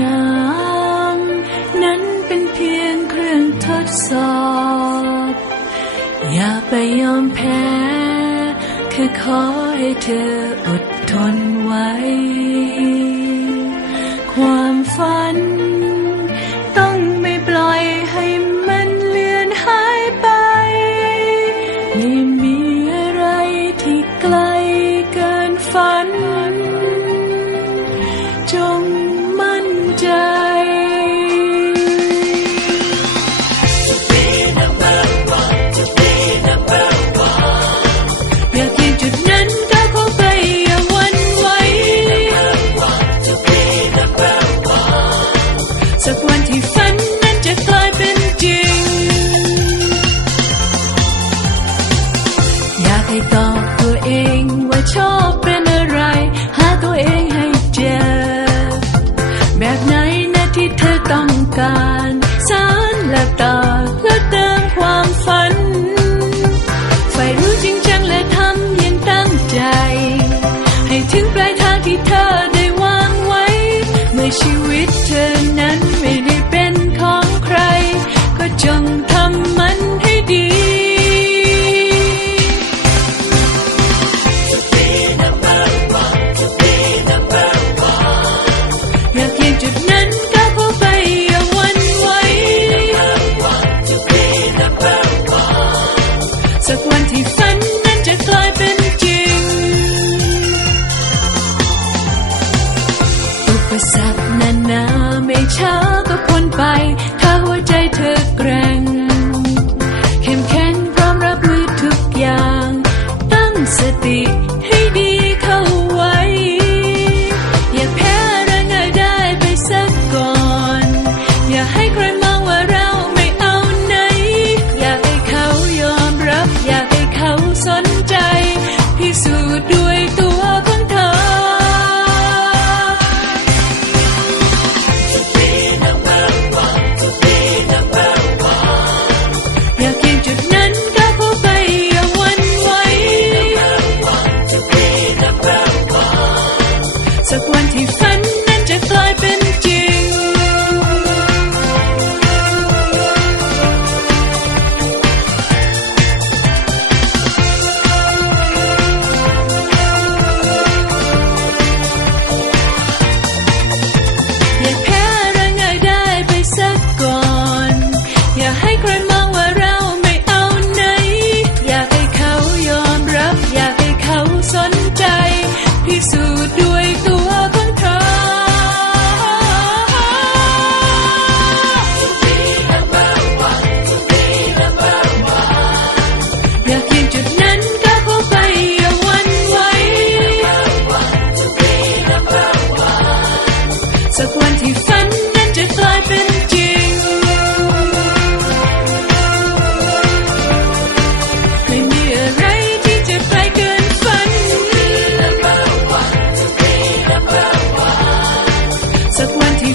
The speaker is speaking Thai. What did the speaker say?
งาม นั้นเป็นเพียงเครื่องทดสอบ อย่าไปยอมแพ้ แค่ขอให้เธออดทนไว้ parei Pregnant when he